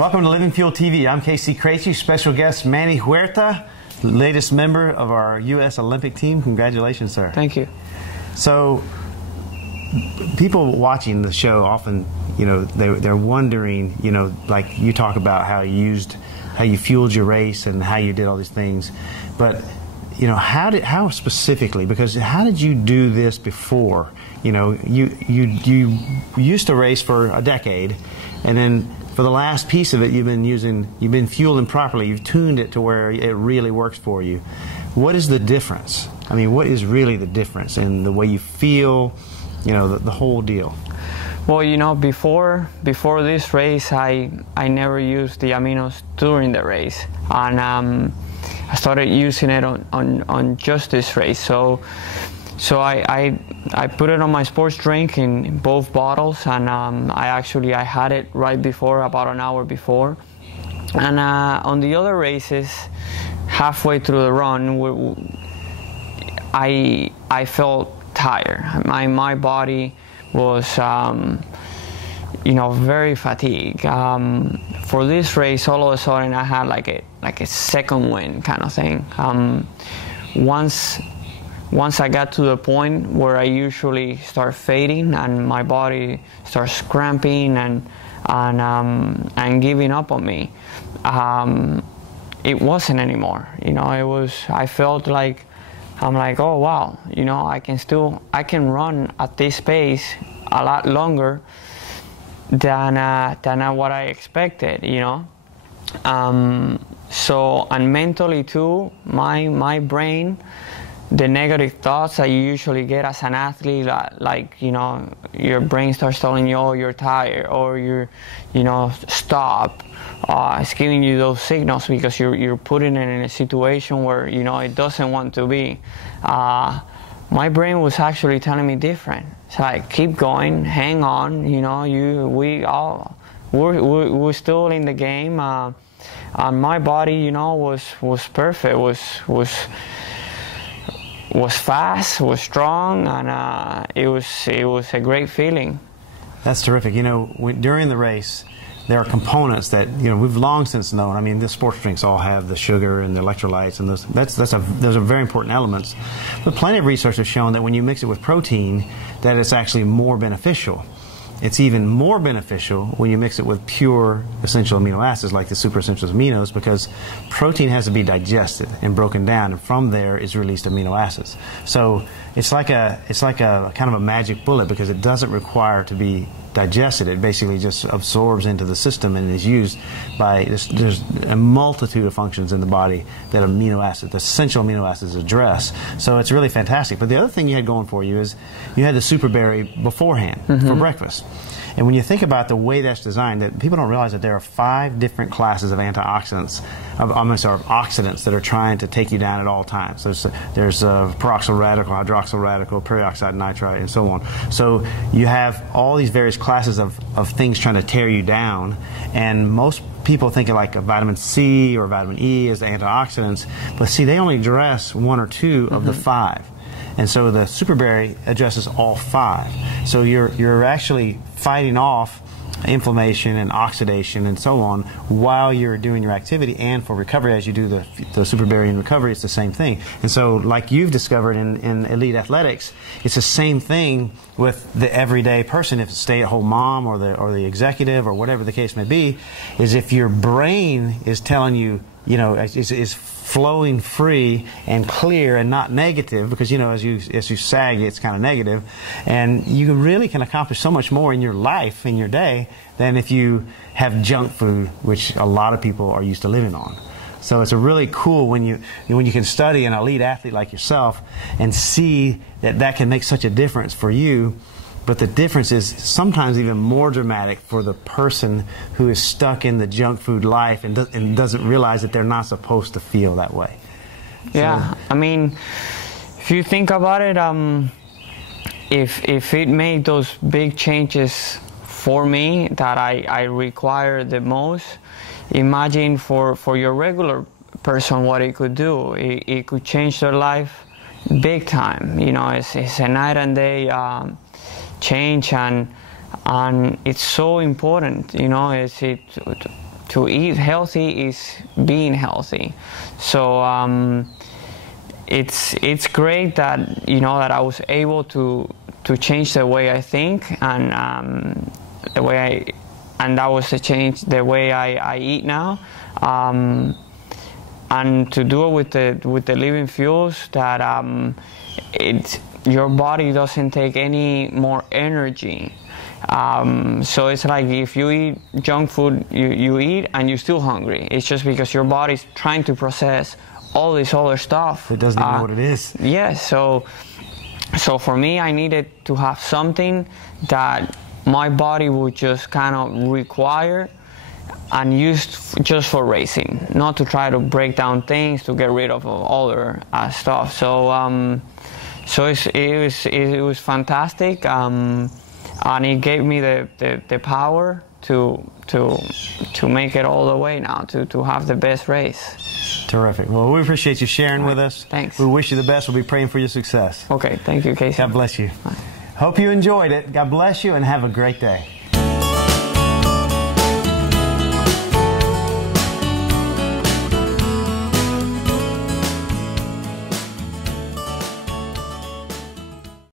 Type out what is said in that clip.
Welcome to Living Fuel TV. I'm Casey Krejci, special guest Manny Huerta, latest member of our U.S. Olympic team. Congratulations, sir. Thank you. So, people watching the show often, they're wondering, like you talk about how you fueled your race and how you did all these things, but how specifically? Because how did you do this before? You used to race for a decade, and then for the last piece of it, you've been fueling properly. You've tuned it to where it really works for you. What is the difference? I mean, what is really the difference in the way you feel? The whole deal. Well, before this race, I never used the aminos during the race, and I started using it on just this race. So I put it on my sports drink in both bottles, and I had it right before, about an hour before. And on the other races, halfway through the run, I felt tired. My body was very fatigued. For this race, all of a sudden I had like a second wind kind of thing. Once I got to the point where I usually start fading and my body starts cramping and giving up on me, it wasn't anymore. I felt like, I'm like, oh wow, I can run at this pace a lot longer than what I expected, So, and mentally too, my brain, the negative thoughts that you usually get as an athlete, like your brain starts telling you, oh, you're tired, or stop. It's giving you those signals because you're putting it in a situation where it doesn't want to be. My brain was actually telling me different. It's like, keep going, hang on. We're still in the game. And my body, was perfect. Was fast, was strong, and it was a great feeling. That's terrific. During the race, there are components that we've long since known. I mean, the sports drinks all have the sugar and the electrolytes, and those are very important elements. But plenty of research has shown that when you mix it with protein, that it's actually more beneficial. It's even more beneficial when you mix it with pure essential amino acids like the super essential aminos, because protein has to be digested and broken down, and from there is released amino acids. So it's like a kind of a magic bullet, because it doesn't require to be digested. It basically just absorbs into the system and is used by there's a multitude of functions in the body that the essential amino acids address. So it's really fantastic. But the other thing you had going for you is you had the super berry beforehand for breakfast. And when you think about the way that's designed, that people don't realize that there are 5 different classes of antioxidants, oxidants that are trying to take you down at all times. There's peroxyl radical, hydroxyl radical, peroxide nitrite, and so on. So you have all these various classes of things trying to tear you down, and most people think of like a vitamin C or vitamin E as antioxidants, but see, they only address 1 or 2 of the 5. And so the superberry addresses all 5. So you're actually fighting off inflammation and oxidation and so on while you're doing your activity, and for recovery, as you do the superberry in recovery, it's the same thing. And so, like you've discovered in elite athletics, it's the same thing with the everyday person. If it's a stay-at-home mom or the executive or whatever the case may be, is if your brain is telling you, is flowing free and clear and not negative, because as you sag, it's kind of negative, and you really can accomplish so much more in your life, in your day, than if you have junk food, which a lot of people are used to living on. So it's a really cool when you can study an elite athlete like yourself and see that can make such a difference for you. But the difference is sometimes even more dramatic for the person who is stuck in the junk food life and doesn't realize that they're not supposed to feel that way. Yeah, I mean, if you think about it, if it made those big changes for me that I require the most, imagine for your regular person what it could do. It could change their life big time. It's a night and day change, and it's so important. to eat healthy is being healthy. So it's great that, you know, that I was able to change the way I think, and that was to change the way I eat now, and to do it with the Living Fuels, that your body doesn't take any more energy. So it's like if you eat junk food, you eat and you're still hungry. It's just because your body's trying to process all this other stuff. It doesn't even know what it is. Yeah, so for me, I needed to have something that my body would just kind of require and use just for racing, not to try to break down things to get rid of other stuff. So it was fantastic, and it gave me the power to make it all the way now, to have the best race. Terrific. Well, we appreciate you sharing with us. Thanks. We wish you the best. We'll be praying for your success. Okay, thank you, Casey. God bless you. Hope you enjoyed it. God bless you, and have a great day.